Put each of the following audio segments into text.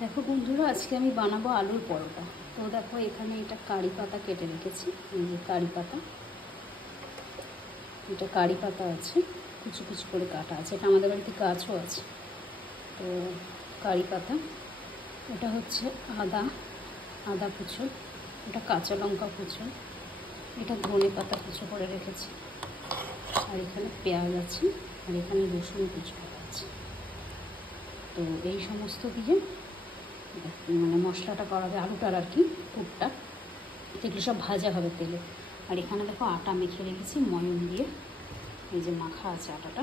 देखो बंधुरा आज के आमी बानाबो आलुर परोटा। तो देखो एखाने एटा काड़ी पाता केटे रेखेछि, এই যে কারি পাতা, এটা কারি পাতা আছে, কুচি কুচি করে কাটা আছে। এটা আমাদের বাড়িতে গাছও আছে। তো কারি পাতা, এটা হচ্ছে আদা, আদা কুচো, এটা কাঁচা লঙ্কা কুচো, এটা ধনে পাতা কুচো করে রেখেছি, আর এখানে পেঁয়াজ আছে, আর এখানে রসুন কুচো করা আছে। তো এই সমস্ত দিয়ে মানে মশলাটা করা হবে, আলুটার আর কি পুরটা, এগুলো সব ভাজা হবে তেলে। আর এখানে দেখো আটা মেখে রেখেছি ময়ম দিয়ে, এই যে মাখা আছে আটাটা,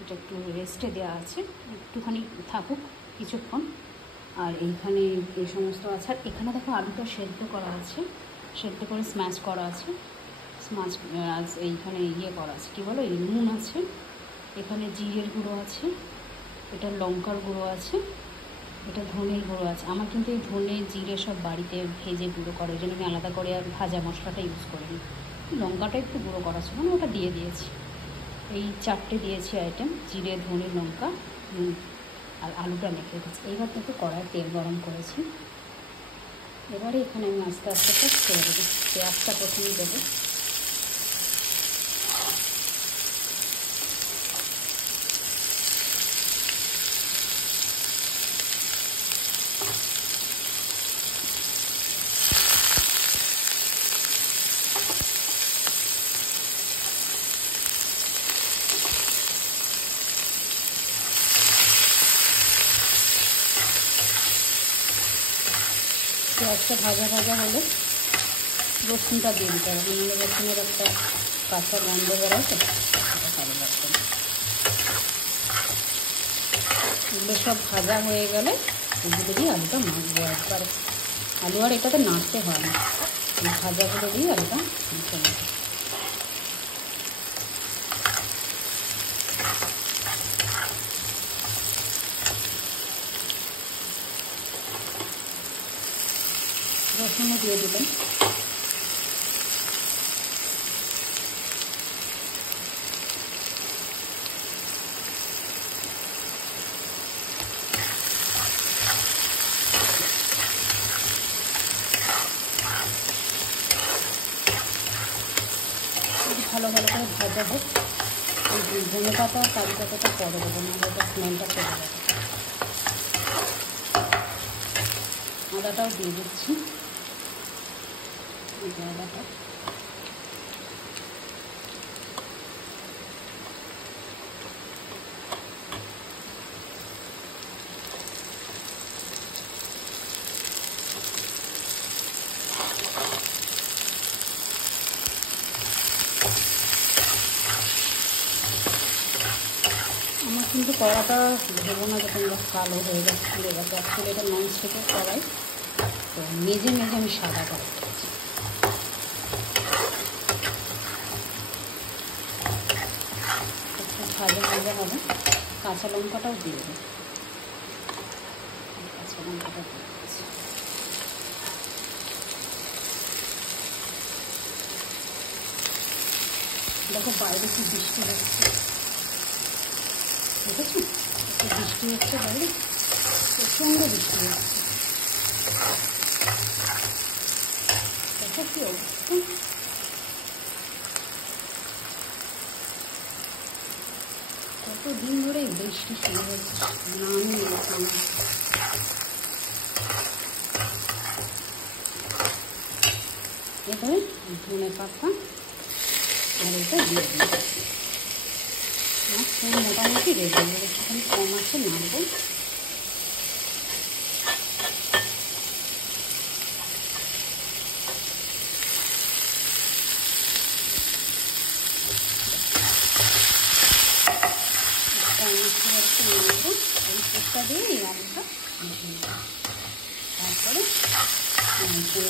এটা একটু রেস্টে দেওয়া আছে, একটুখানি থাকুক কিছুক্ষণ। আর এইখানে এই সমস্ত আছে, আর এখানে দেখো আলুটা সেদ্ধ করা আছে, সেদ্ধ করে স্ম্যাশ করা আছে, স্ম্যাশ এইখানে ইয়ে করা আছে, কী বলো, এই নুন আছে, এখানে জিরের গুঁড়ো আছে, এটা লঙ্কার গুঁড়ো আছে, এটা ধনের গুঁড়ো আছে। আমার কিন্তু এই ধনে জিরে সব বাড়িতে ভেজে গুঁড়ো করে, ওই জন্য আমি আলাদা করে আর ভাজা মশলাটা ইউজ করিনি। লঙ্কাটা একটু গুঁড়ো করা ছিল না, ওটা দিয়ে দিয়েছি। এই চারটে দিয়েছি আইটেম, জিরে ধনে লঙ্কা নুন, আর আলুটা মেখে রেখেছি। এইবার দেখো কড়ায় তেল গরম করেছি, এবারে এখানে আমি আস্তে আস্তে করে ছেড়ে দেবো। পেঁয়াজটা প্রথমেই দেবো, পেঁয়াজটা ভাজা ভাজা হলে রসুনটা দিয়ে দিতে হবে, মানে রসুনের একটা কাঁচা গন্ধ বেরোয়, তো ভালো লাগবে না। এগুলো সব ভাজা হয়ে গেলে এগুলো দিয়ে আলুটা মাখবো একবার। আলু আর এটাতে নাড়তে হয় না, ভাজাগুলো দিয়ে আলুটা মেখে নেব। রসুনও দিয়ে দেবেন, ভালো ভালো করে ভাজা হোক। এই ধনে পাতা আর কারি পাতাটা পরে দেবো না, ওটা স্মেলটা চলে যাবে। আদাটাও দিয়ে দিচ্ছি, আদাটা আমার কিন্তু কড়াটা ভেবো না যে তোমরা কালো হয়ে গেছে, ফুলে গেছে। অ্যাকচুয়ালি এটা নন স্টিকের কড়াই, তো মেজে মেজে আমি সাদা করে রেখেছি। একটু ভাজা ভাজা হবে। কাঁচা লঙ্কাটাও দিয়ে দেবো, কাঁচা লঙ্কাটা দিয়ে দিচ্ছি। দেখো বাইরে কি বৃষ্টি হচ্ছে, দেখেছি একটু বৃষ্টি হচ্ছে বাইরে, প্রচণ্ড বৃষ্টি হচ্ছে। দেখো কি অবস্থা, কতদিন ধরে বৃষ্টি শুরু হচ্ছে, নামই এলাম। এবারে ধনে পাতা আর এটা দিয়ে দিই। ফুল মোটামুটি রেডি, একটুখানি কম আছে, নাড়বো। নাড়বো, এই ফুলটা দিয়ে এই আলুটা তারপরে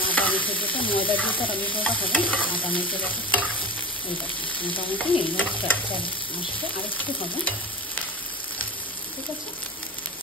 আটা মেখে যেটা ময়দা দিয়ে তো আলু করা হবে, আটা মেখে যাবে। এইটা মোটামুটি এই মাছটা আসবে, আর একটু হবে, ঠিক আছে।